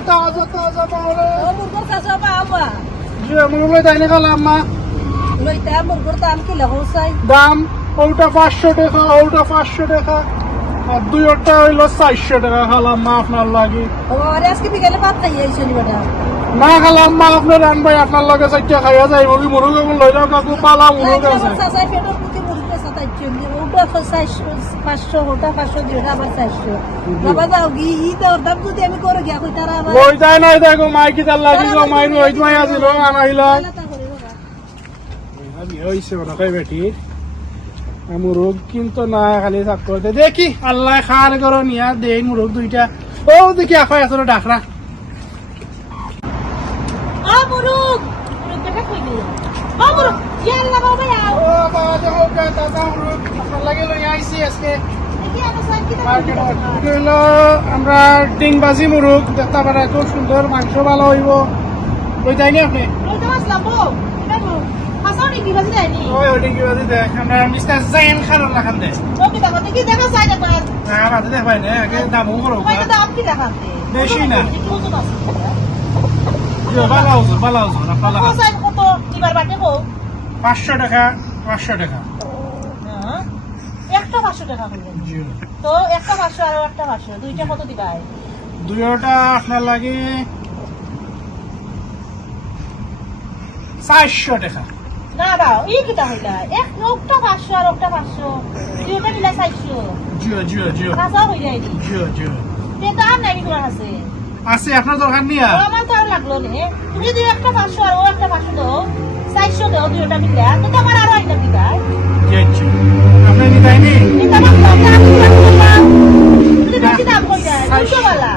তাজা তাজা লইতা মুরগর দাম কি লহ চাই দাম ওটা পাঁচশো টাকা ওটা পাঁচশো টাকা আর দুইটা হইল চারশো টাকা খালাম মা আপনার লাগে আরে আজকে বিকেলে ভাত খাই আইছি নিবাডা না খালাম মা আপনার রানবাই আপনার লগে চারটা খাইয়া যাই মুরগি মুরগ লই যাও কাকু পালা মুরগ আছে ওটা চারশো পাঁচশো ওটা পাঁচশো দুইটা আবার চারশো। বাবা যাও গি ই তোর দাম যদি আমি করে গিয়া কই তারা আবার লই যায় নাই দেখো মাই কি তার লাগি গো মাই রই মাই আছিল আনাইলা আমি হইছে না কই বেটি। মুরগ কিন্তু না খালি থাকতে হইতে দেখি আল্লাহ খার করো নিয়া দেই মুরগ দুইটা। ও দেখি আফাই আসলে ডাকরা ও মুরুগ মুরুগ দেখা কই দিল ও মুরুগ ইয়াল্লা বাবা যাও ও বাবা দেখো দাদা মুরগ আপনার আইছি আজকে। মার্কেট হইল আমরা ডিংবাজি মুরগ দেখতে পারা খুব সুন্দর মাংস ভালো হইব ওই যাইনি আপনি? নি? বেশি না। পাঁচশো টাকা পাঁচশো টাকা। একটা পাঁচশো টাকা করবেন তো একটা পাঁচশো আর একটা পাঁচশো দুইটা কত দিবাই দুইটা আপনার লাগে চারশো টাকা। না দাও এই কিটা হইলা। এক পাঁচশো আর একটা পাঁচশো। দুইটা মিলা চারশো। জিও জিও জিও কাঁচাও যায় জিও জিও তে দাম নাই আছে আছে আপনার দরকার আমার তো আর লাগল নে। তুমি একটা পাঁচশো আর ও একটা পাঁচশো দাও চারশো দাও দুইটা মিলা তো তোমার আরও একটা দিবা। জি জি। দুশো বালা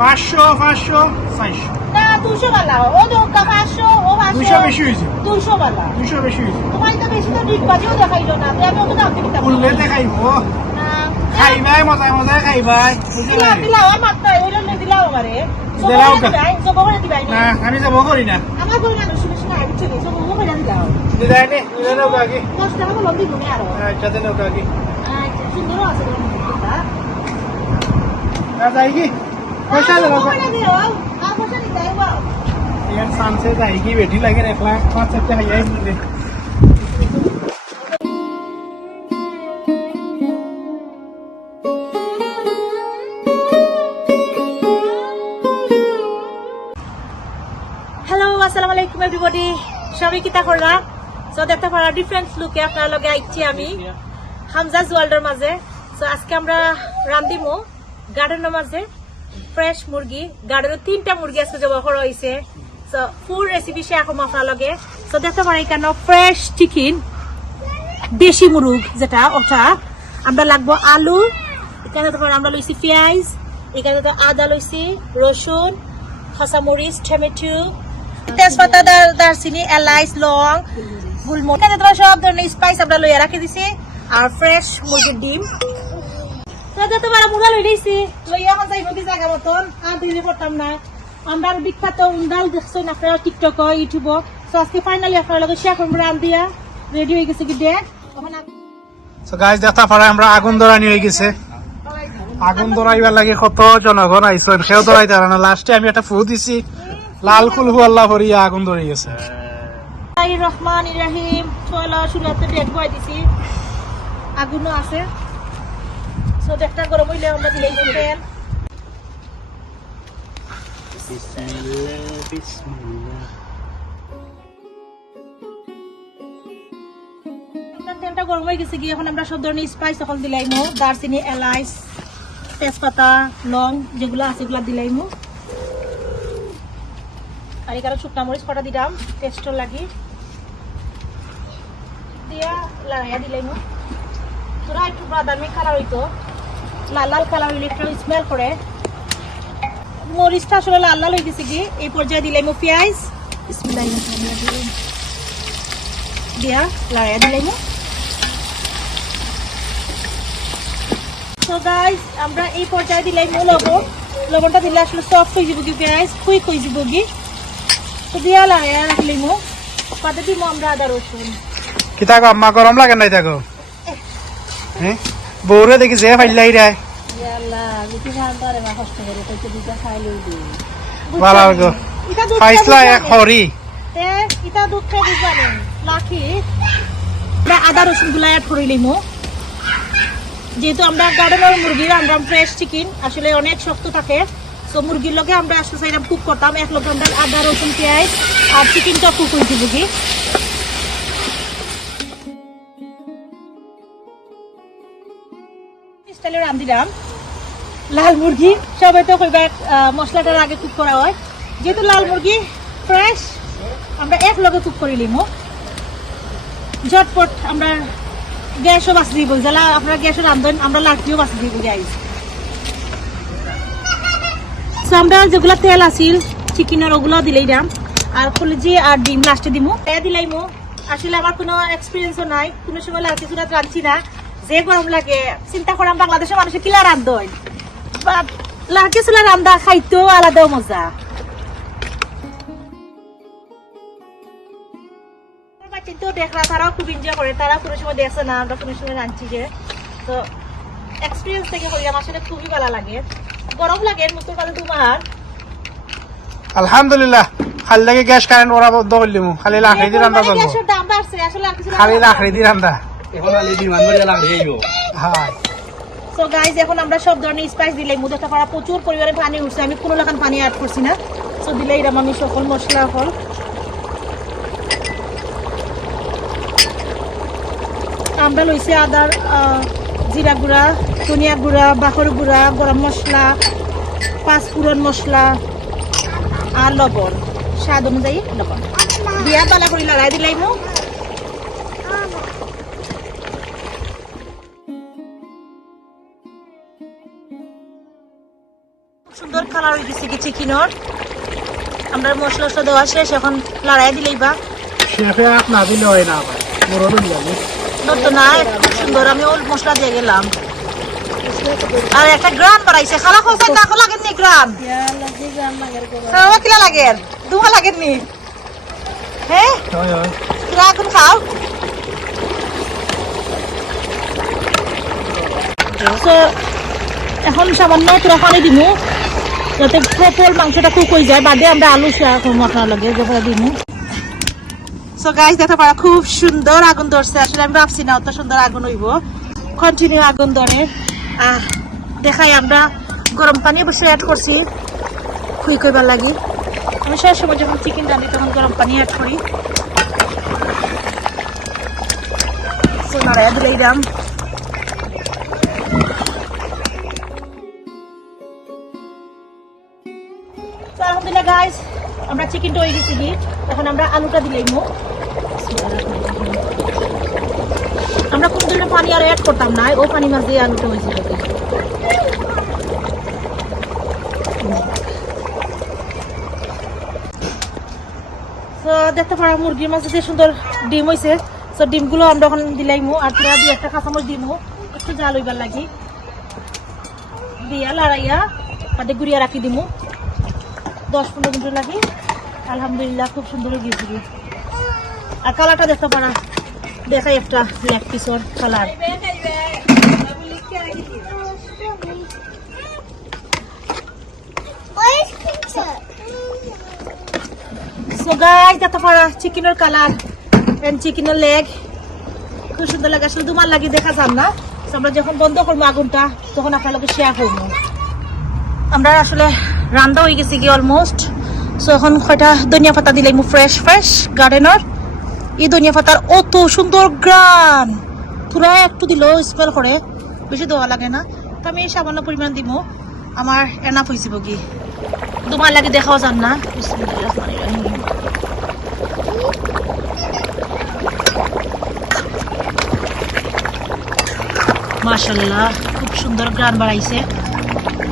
পাঁচশো পাঁচশো চারশো না দুশো বালা ও দোকা পাঁচশো ও পাঁচশো দুইশো বেশি হয়েছে। দুশো বালা দুইশো বেশি হয়েছে। তোমার তো বেশি তো ডিট বাজিও দেখাইলো না আমি ওকে দাম দিতে উল্লে দেখাইব। খাইবাই মজায় মজায় খাইবাই। দিলা দিলা আমার মাত্রা ওইটা নে। দিলাও আমারে দিলাও না আমি যাব করি না। আমার না করে দিলাও দিদাই নে দিদাই নৌকা আগে দশ টাকা বললাম দিব নে আরও আচ্ছা দে নৌকা আগে আচ্ছা সুন্দর আছে এটা না যাই কি পয়সা দেবো করে দিও আর সবাই কিতা করলা সো দেখতে পারা ডিফারেন্ট লুকে আপনার আইছি আমি। হামজা জুয়াল্ডার মাঝে। সো আজকে আমরা রান্ধিমো গার্ডেনের মাঝে। ফ্রেশ মুরগি। গার্ডেনের তিনটা মুরগি আজকে জবা করা হয়েছে সো ফুল রেসিপি শেয়ার করব আপনার লগে। সো দেখতে পারেন কেন ফ্রেশ চিকেন দেশি মুরগ যেটা, ওটা। আমরা লাগবো আলু। এখানে দেখতে আমরা লইছি পেঁয়াজ। এখানে আদা লইছি, রসুন, কাঁচামরিচ, টমেটো। তেজপাতা দার- দারচিনি, এলাইচ, লং গুলমরিচ সব ধরনের স্পাইস আমরা লইয়া রাখি দিছি। আর ফ্রেশ মুরগির ডিম। টিকটক দিয়া কি আগুন ধরানি লাগে কত জনগণ আইসো, সেও ধরাইতে না। লাস্টে আমি একটা ফু দিছি। লাল কুল হুয়াল্লা ভরিয়া আগুন ধরে গেছে। রহমান ইরাহিম চলো শুরুতে ডেট বয় দিছি। আগুনও আছে। সো দেখটা গরম হইলে আমরা দিলেই তেল। আপনার তেলটা গরম হয়ে গেছে গিয়ে এখন আমরা সব ধরনের স্পাইস এখন দিলাইমু। দারচিনি এলাইচ তেজপাতা লং যেগুলো আছে এগুলো দিলাইমু। আর এখানে শুকনা মরিচ কটা দিলাম টেস্টও লাগি। দিয়া লাগাইয়া দিলাইমু তোরা একটু বাদামি কালার হইতো। লাল লাল কালার হইলে একটু স্মেল করে। মরিচটা আসলে লাল লাল হয়ে গেছে কি? এই পর্যায়ে দিলাম পেঁয়াজ। দিয়া লাগাই দিলাম আমরা এই পর্যায়ে দিলাম লবণ। লবণটা দিলে আসলে সফট হয়ে যাব কি পেঁয়াজ? কুইক হয়ে যাব কি? দিয়া আমরা আদা রসুন। কি থাকো আম্মা গরম লাগে নাই থাকো? হ্যাঁ বউরে দেখি যে ফাইলাই রে ইয়াল্লা বেশি না কষ্ট করে কইতে দুটা খাই লই দি ভালো গো ফাইসলা এক হরি তে দুধ খাই বুঝবানে লাখি। আদা রসুনগুলা অ্যাড করে লিমু। যেহেতু আমরা গার্ডেনের মুরগি আমরা ফ্রেশ চিকেন আসলে অনেক শক্ত থাকে। তো মুরগির লগে আমরা আসলে চাইলাম কুক করতাম। এক লগে আমরা আদা, রসুন, পেঁয়াজ আর চিকেনটা কুক করে দিব কি লাল মুরগি, সবাই তো মশলাটার আগে কুক করা হয়। যেহেতু লাল মুরগি ফ্রেশ আমরা এক লগে কুক করে লিমো ঝটপট আমরা গ্যাসও বাঁচি দিব। জ্বালা আপনারা গ্যাসও রান্ধেন আমরা লাকড়িও বাঁচি দিব যাই So, আমরা যেগুলা তেল আছিল চিকেনের ওগুলো দিলেই দাম। আর কলেজি আর ডিম লাস্টে দিমু। এ দিলাইমু। আসলে আমার কোনো এক্সপিরিয়েন্সও নাই। কোনো সময় লালচি চুরাত রাঁধছি না। যে গরম লাগে চিন্তা করাম বাংলাদেশের মানুষে কিলা রান্ধন বাট চুলা রান্ধা খাইতেও আলাদাও মজা। বাচ্চাতেও দেখরা তারাও খুব এনজয় করে। তারা কোনো সময় দেখছে না আমরা কোনো সময় রাঁধছি যে। তো এক্সপিরিয়েন্স থেকে করি আমার সাথে খুবই ভালো লাগে। গরম লাগে মুসুর কালে দুমার আলহামদুলিল্লাহ খালি লাগে গ্যাস কারেন্ট ওরা বন্ধ করলিমু খালি চলবো আসলে আর কিছু খালি লাকড়ি দিয়ে রান্না। এখন আলি বিমান বাড়ি লাগবে যাইব হয়। সো গাইজ এখন আমরা সব ধরনের স্পাইস দিলে মুদাটা করা প্রচুর পরিমাণে পানি উঠছে। আমি কোনো রকম পানি অ্যাড করছি না। সো দিলে এরকম আমি সকল মশলা ফল আমরা লইছি আদার আহ, জিরা গুঁড়া, ধনিয়া গুঁড়া বাখর গুঁড়া গরম মশলা পাঁচফোড়ন মশলা আর লবণ। স্বাদ অনুযায়ী লবণ। দিয়া বালা করে লড়াই দিলাই মোক সুন্দর কালার হয়ে গেছে চিকেনের আমরা মশলা টসলা দেওয়া শেষ, এখন লড়াই দিলেই বা শেফে আপ দিলে হয় না মুরব্বী লাগে তো না খুব সুন্দর আমি ওল মশলা দিয়ে গেলাম আর একটা গ্রান বাড়াইছে খালা খোঁজা দেখো লাগেন নি গ্রান খাওয়া কিলা লাগে দুমা লাগেন নি হ্যাঁ কিলা এখন খাও So, এখন সামান্য তোরা পানি দিমু। যাতে প্রপর মাংসটা কুক হয়ে যায় বাদে আমরা আলু মশলা লাগে যেটা দিমু। সো গাইস দেখতে পারা, খুব সুন্দর আগুন ধরছে। আসলে আমি ভাবছি না, অত সুন্দর আগুন হইব। কন্টিনিউ আগুন ধরে। আহ, দেখাই আমরা। গরম পানি বসে অ্যাড করছি। খুই কইবার লাগি। আমি শেষ সময় যখন চিকেন রাঁধি, তখন গরম পানি অ্যাড করি। সো নাড়াইয়া দাম। আলহামদুলিল্লাহ গাইস আমরা চিকেনটা হয়ে গেছি কি এখন আমরা আলুটা দিলেই মুখ আমরা কোন ধরনের পানি আর অ্যাড করতাম না ও পানি দিয়ে আলুটা হয়েছিল তো দেখতে পারা, মুরগির মাছ যে সুন্দর ডিম হয়েছে তো ডিমগুলো আমরা এখন দিলাইমু আর তোরা দিয়ে একটা কাঁচামরিচ দিমু। একটু জাল হইবার লাগি। দিয়া লড়াইয়া তাদের গুড়িয়া রাখি দিমু। দশ পনেরো মিনিট লাগে। আলহামদুলিল্লাহ, খুব সুন্দর গিয়েছিল আর কালারটা দেখতে পারা। দেখাই একটা লেগ পিসর কালার সো গাইস দেখতে চিকেনের কালার এন্ড চিকেনের লেগ খুব সুন্দর লাগে। আসলে তোমার লাগে দেখা যান না। আমরা যখন বন্ধ করব আগুনটা, তখন আপনার লোকে শেয়ার করব। আমরা আসলে রান্দা হয়ে গেছি কি অলমোস্ট সো এখন কয়টা ধনিয়া পাতা দিলাই মু ফ্রেশ ফ্রেশ গার্ডেনের এই ধনিয়া পাতার অত সুন্দর গ্রান পুরা একটু দিলেও স্মেল করে বেশি দেওয়া লাগে না। তো আমি সামান্য পরিমাণ দিব আমার এনাফ হয়েছিল কি। তোমার লাগে দেখাও যান না। মাশাল্লাহ, খুব সুন্দর গ্রান বাড়াইছে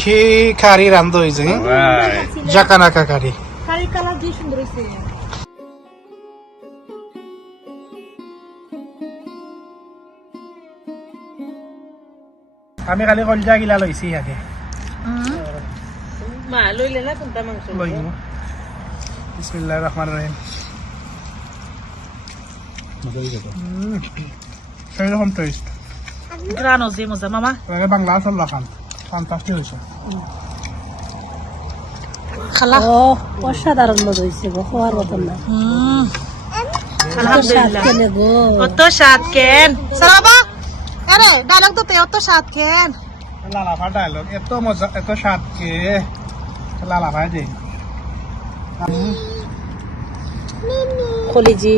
কি কারি রান্ধ হয়েছে জাকানাকা কারি। কারি কালার দিয়ে সুন্দর হয়েছে। আমি খালি কলজা গিলা লইছি আগে মা লইলে না কোনটা মাংস? লই বিসমিল্লাহ রহমান রহিম সেই রকম টেস্ট গ্রানো যে মজা মামা। বাংলা আসল রাখান ফান্টাস্টিক হয়েছে। খালা। অসাধারণ মজা হয়েছে গো খাওয়ার মতন না। অত স্বাদ কেন? সালাবা। আরে ডায়লগ তো অত স্বাদ কেন? লালাফা ডায়লগ এত মজা এত স্বাদ কে? লালাফাই দে। কলিজি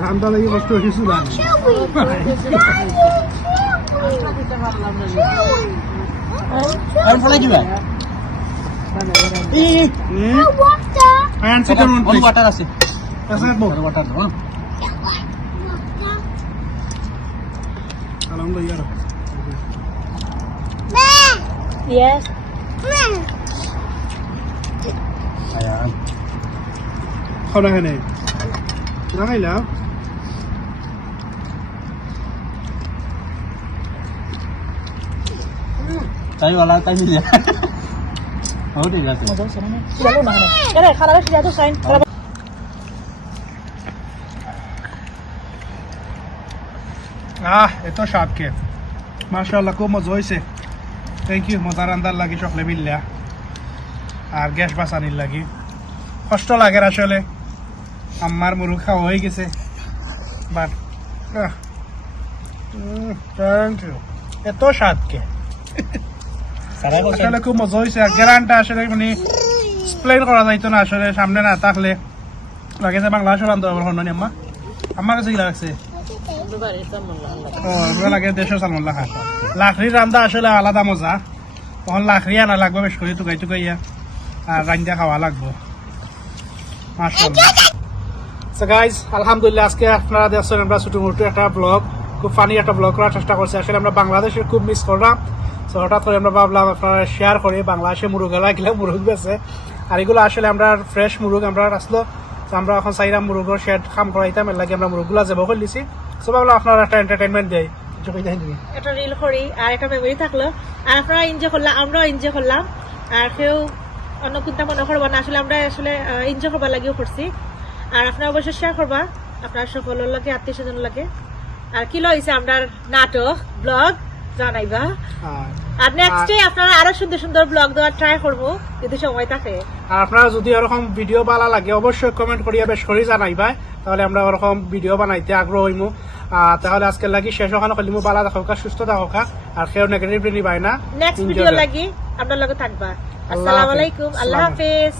রান্না লাগি কষ্ট হয়েছে আর ফলাই দিবা আয়ান চিকেন ওয়ান অন প্লিজ ওয়াটার আছে এসে বল ওয়াটার হন আলহামদুলিল্লাহ ইয়েস আয়ান খাওয়া খাই নাই না তাই ওলা তাই মিলে ও ঠিক আছে। সিজা তো সাইন আহ এত স্বাদ কে। মার্শাল্লাহ খুব মজা হয়েছে। থ্যাংক ইউ মজা রান্দার লাগি সকলে মিললা আর গ্যাস বাঁচানির লাগি। কষ্ট লাগে আসলে। আমার মুরু খাওয়া হয়ে গেছে। বাট থ্যাংক ইউ এত স্বাদ কে সারা বছর আসলে খুব মজা হয়েছে আর গ্যারানটা আসলে মানে এক্সপ্লেন করা যাইতো না আসলে সামনে না থাকলে লাগে যে বাংলা আসলে আনতে হবে হন্ডনি আম্মা। আমার কাছে কি লাগছে? লাগে লাখড়ির রান্দা আসলে আলাদা মজা। তখন লাখড়ি আনা লাগবে, বেশ করে টুকাই টুকাইয়া আর রান্দা খাওয়া লাগবো। গাইজ আলহামদুলিল্লাহ আজকে আপনারা দেখছেন আমরা ছোট মোটো একটা ব্লগ খুব ফানি একটা ব্লগ করার চেষ্টা করছি। আসলে আমরা বাংলাদেশের খুব মিস করলাম। তো হঠাৎ করে আমরা ভাবলাম, আপনারা শেয়ার করি, বাংলাদেশে মুরুগেলা গেলে মুরুগ বেছে আর এগুলো আসলে আমরা ফ্রেশ মুরুগ আমরা আসলো। আমরা এখন চাইলাম মুরুগের শেড খাম করাইতাম, এর লাগে আমরা মুরুগুলা যাব করে দিছি। সো ভাবলাম আপনারা একটা এন্টারটেনমেন্ট দেয়? একটা রিল করি, আর একটা মেমোরি থাকল। আর আপনারা এনজয় করলাম আমরাও এনজয় করলাম। আর কেউ অন্য কোনটা মনে করব না, আসলে আমরা আসলে এনজয় করবার লাগিও করছি। আর আপনারা অবশ্যই শেয়ার করবা। আপনার সকলের লাগে আত্মীয় স্বজনের লাগে। আর কি লইছে আপনার নাটক ব্লগ জানাইবা। আর আর নেক্সট ডে আপনারা আরও সুন্দর সুন্দর ব্লগ দেওয়ার ট্রাই করব যদি সময় থাকে। আর আপনারা যদি এরকম ভিডিও ভালো লাগে অবশ্যই কমেন্ট করিয়া বেশ করে জানাইবা তাহলে আমরা ওরকম ভিডিও বানাইতে আগ্রহ হইমু। তাহলে আজকে লাগি শেষ ওখানে কলিমু ভালো থাকা সুস্থ থাকা আর কেউ নেগেটিভ নিবাই না। নেক্সট ভিডিও লাগি আপনার লগে থাকবা। আসসালামু আলাইকুম আল্লাহ হাফেজ।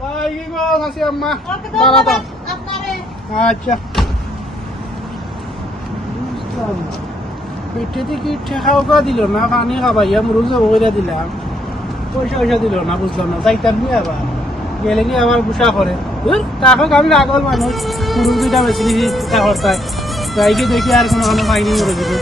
বাই গো হাসি আম্মা। আচ্ছা। পেটে কি ঠেকাও কা দিল না পানি খাবাইয়া মুরুগ যাব করে দিলাম পয়সা পয়সা দিল না বুঝলাম না যাইতাম নি আবার গেলে কি আবার গুসা করে তাকে আমি আগল মানুষ মুরুগ দুইটা বেশি দিদি চিন্তা করতায় যাই কি দেখি আর কোনো কোনো পাইনি মরে দিল